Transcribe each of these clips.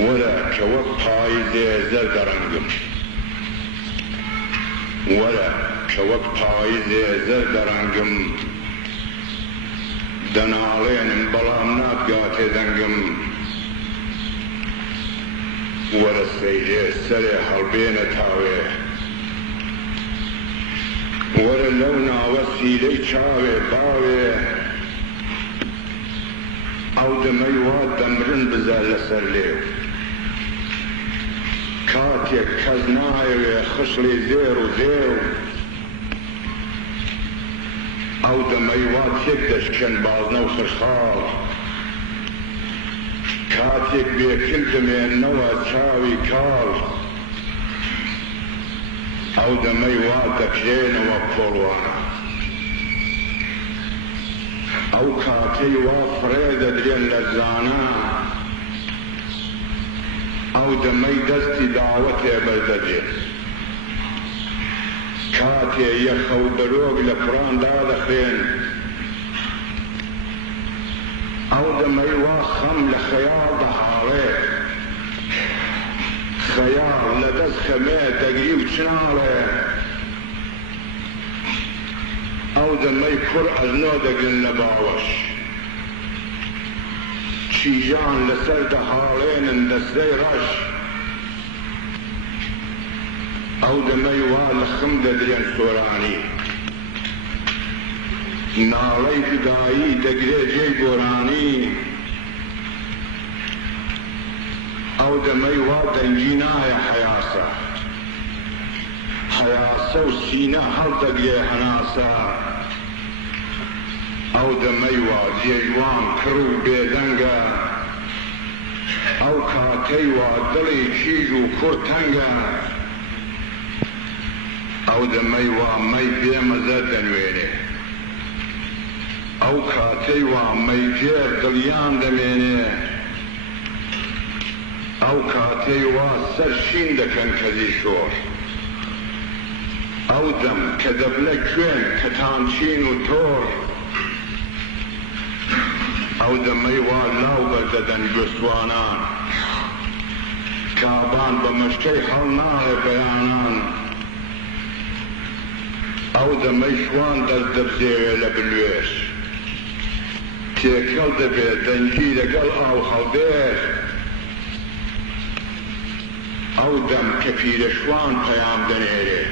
وەرە کە وەک پاییزێ زەردەڕەنگم وەرە کە وەک پاییزێ زەردەڕەنگم دەناڵێنم بەڵام ناتگاتێ دەنگم وەرە سەیرێ سەرێ هەڵبێنە تاوێ وەرە لەو ناوە سیلەی چاوێ باوێ ئەو دەمەی وا دەمرن بزە لەسەر لێو کاتێک کەس نایەوێ خشڵی زێر و دێو ئەو دەمەی وا تێک دەشکێن بازنە و خرخاڵ کاتێک بێکل دەمێننەوە چاوی کاڵ ئەو دەمەی وا دەکرێنەوە پۆڵوانە ئەو کاتەی وا فڕێ دەدرێن لە زانە ئەو دەمەی دەستی داوەتێ بەردەدرێت کاتێ یەخە و بەرۆک لە کوڕاندا دەخوێن ئەو دەمەی وا خەم لە خەیاڵ دەهاڵێ خەیاڵ لە دەست خەمێ دەگری و چناڵێ ئەو دەمەی کوڕ ئەزنۆ دەگرن لە باوەش چیژان لەسەر دەهاڵێنن دەستەی ڕەش ئەو دەمەی وا لە خم دەدرێن سۆرانی ناڵەی جودایی دەگرێ جێی گۆرانی ئەو دەمەی وا دەنگی نایە حەیاسە حەیاسە و سینە هەڵدەگرێ هەناسە ئەو دەمەی وا جێژوان کڕ و بێدەنگە ئەو کاتەی وا دڵی کیژ و کوڕ تەنگە ئەو دەمەی وا مەی بێمەزە دەنوێنێ ئەو کاتەی وا مەی جێر دڵیان دەمێنێ ئەو کاتەی وا سەر شین دەکەن کەزی شۆر ئەو دەم کە دەبنە کوێن کەتانچین و تۆڕ ئەو دەمەی وا لاو بەردەدەن گوێستوانان کابان بە مەشکەی هەڵ ناڕێ بەیانان ئەو دەمەی شوان دەست دەبزێوێ لە بلوێش تێکەڵ دەبێت دەنگی لەگەڵ ئاو هەڵدێر ئەو دەم کە پیرەشوان پەیام دەنێرێ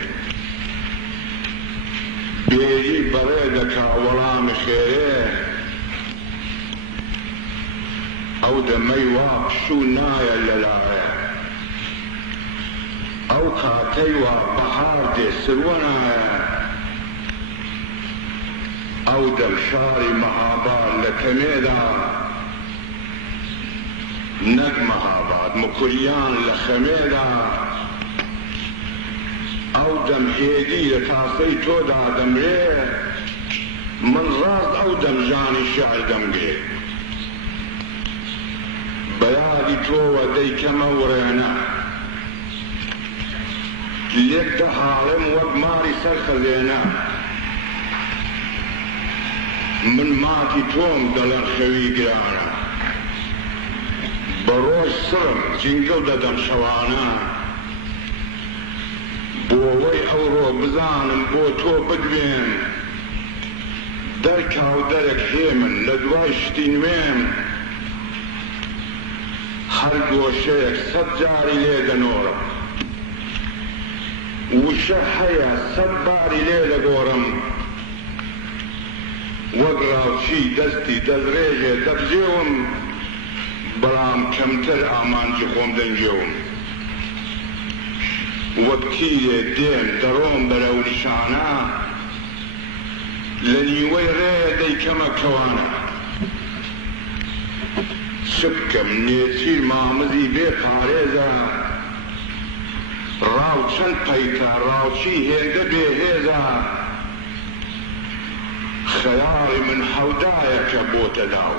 بێری بەڕێ دەکا وەڵامی خێرێ ئەو دەمەی وا پشوو نایە لەلایە ئەو کاتەی وا بەهار دێ سروە نایە ئەو دەم شاری مەهاباد لە کەمێدا نەک مەهاباد مکوریان لە خەمێدا ئەو دەم هێدی لە تاسەی تۆدا دەمرێ من ڕاست ئەو دەم ژانی شێعر دەمگرێ بەیادی تۆوە دەیکەمە وڕێنە لێک دەهاڵێم وەک ماری سەر خەزێنە من ماتی تۆم دەڵێن خەوی گرانە بە ڕۆژ سڕم جینگەڵ دەدەم شەوانە بۆوەی ئەوڕۆ بزانم بۆ تۆ بدوێن دەرکا و دەرێک هێمن لە دوای شتی نوێم هەر گۆشەیەک سەد جاری لێ دەنۆڕم وشە هەیە سەد باری لێ دەگۆڕم وەک ڕاوچی دەستی دەزرێژێ دەبزێوم بەڵام کەمتر ئامانجی خۆم دەنگێوم وەک تیرێ دێم دەڕۆم بەرەو نیشانە لە نیوەی ڕێ دەیکەمە کەوانە چ بکەم نێچیر مامزی بێ پارێزە ڕاو چەند پەیتە ڕاوچی هێندە بێهێزە خەیاڵی من حەودایە کە بۆتە داو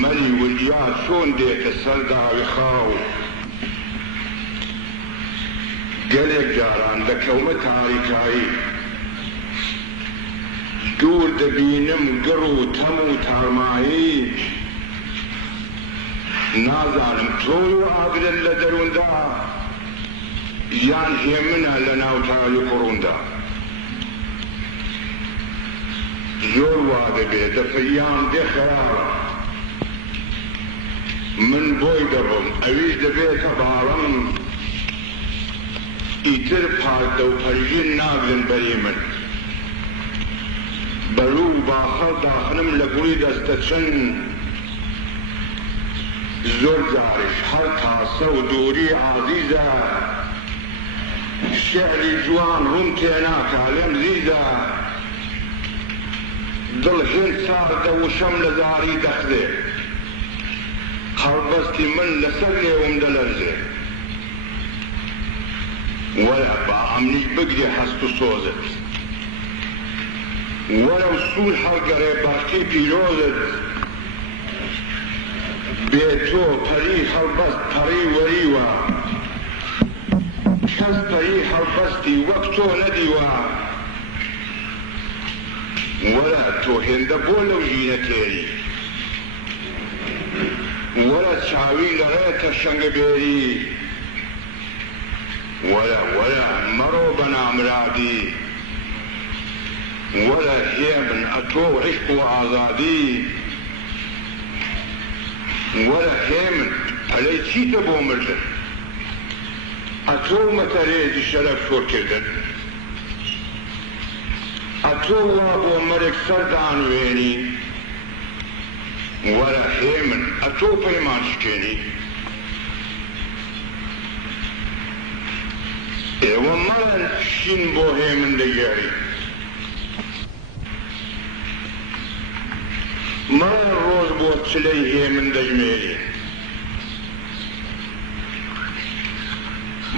مەلی ولیا چۆن دێتە سەر داوی خاو گەلێک جاران لە کەومە تاریکایی دوور دەبینم گڕ و تەم و تارمایی نازانم تۆی و ئاگرت لە دەرووندا یان هێمنە لە ناوتای قوڕوندا زۆر وا دەبێت دەفەیان دێ خەرابە من بۆی دەبم ئەویش دەبێتە باڵم ئیتر پاردە و پەرژین ناگرن بەری من بەروو باخەڵ داخنم لە گوڵی دەستە چەند زۆر جاریش هەر تاسە و دووری عازیزە شعری جوان ڕوون تێناکا لێم زیزە دڵ هێن ساردە و شەم لە زاری دەخدێ هەڵبەستی من لەسەر نێوم دەلەرزێ وەرە با ئەمنی بگرێ هەست و سۆزت وەرە و سوول هەڵگەڕێ باشتی پیرۆزت بێ تۆ پەری هەڵبەست پەڕی وەریوە کەس پەری هەڵبەستی وەک تۆ نەدیوە وەرە تۆ هێندە بۆ لەو ژینە تێری وەرە چاوی لەڕێتە شەنگە بێری وەرە وەرە مەڕۆ بە نامرادی وەرە هێمن ئەتۆ عیشق و ئازادی وەرە هێمن ئەلەی چیتە بۆ مردن ئەتۆ مەتەرێزی شەرەف شۆرکردن ئەتۆ وا بۆ مەرگ سەردانوێنی وەرە هێمن ئەتۆ پەیمان شکێنی ئێوە مەڵەن شین بۆ هێمن دەگێڕی مەڵەن ڕۆژ بۆ چلەی هێمن دەژمێری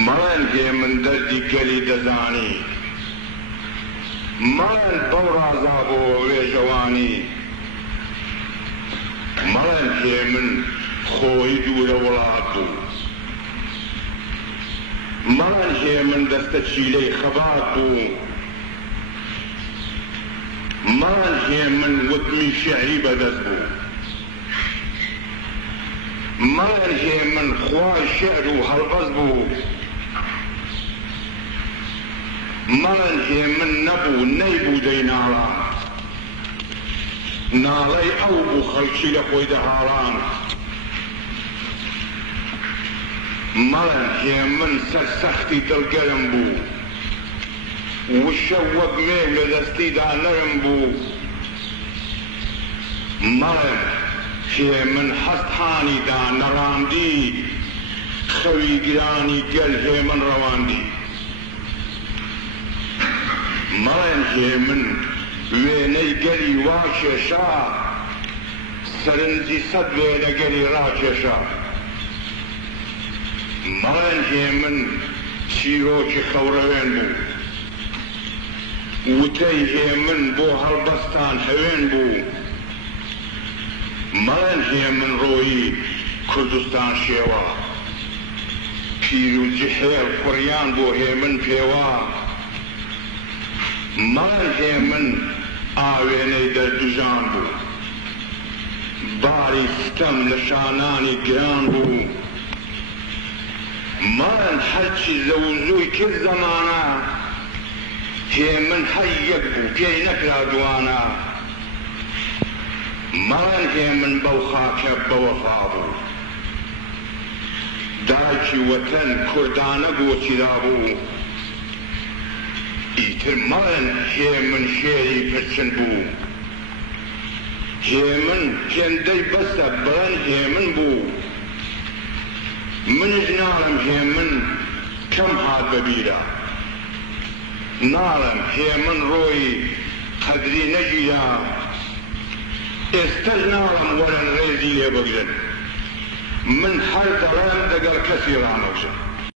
مەڵەن هێمن دەردی گەلی دەزانی مەڵەن بەو ڕازا بۆ وێژەوانی مەڵەن هێمن خۆی دوورە وڵات بوو مەڵەن هێمن دەستە چیلەی خەبات بوو مەڵەن هێمن وتمی شێعری بەدەست بوو مەڵەن هێمن خوای شێعر و هەڵبەست بوو مەڵەن هێمن نەبوو نەیبوو دەیناڵان ناڵەی ئەو بوو خەڵکی لە خۆی دەهاڕان مەڵەن هێمن سەرسەختی دڵگەرم بوو وشە وەک مێ لە دەستیدا نەرم بوو مەڵەن هێمن هەستهانیدا نەڕاندی خەوی گرانی گەل هێمن ڕەواندی مەڵەن هێمن وێنەی گەلی وا کێشا سەرنجی سەد وێنە گەلی ڕاکێشا مەڵەن هێمن چیرۆکی خەوڕەوێن بوو وتەی هێمن بۆ هەڵبەستان هەوێن بوو مەڵەن هێمن ڕۆیی کوردستان شێوە پیر و جهێر قوڕیان بۆ هێمن پێوە مەڵەن هێمن ئاوێنەی دەردوژان بوو باری ستەم لە شانانی گران بوو مەڵەن هەرچی زەوزووی کرد زەمانە هێمن هەر یەک بوو پێی نەکرا دوانە مەڵەن هێمن بەو خاکە بەوەفا بوو دایکی وەتەن کوردانە بۆچیدا بوو ئیتر مەڵەن هێمن شێری پرچن بوو هێمن هێندەی بەسە بەڵەن هێمن بوو منش ناڵم هێمن کەم هات بەبیرە ناڵم هێمن ڕۆی قەدری نەگیرا ئێستەش ناڵم وەرن ڕێزی لێ بگرن من هەر دەڵێم دەگەڵ کەسی ڕانەوشە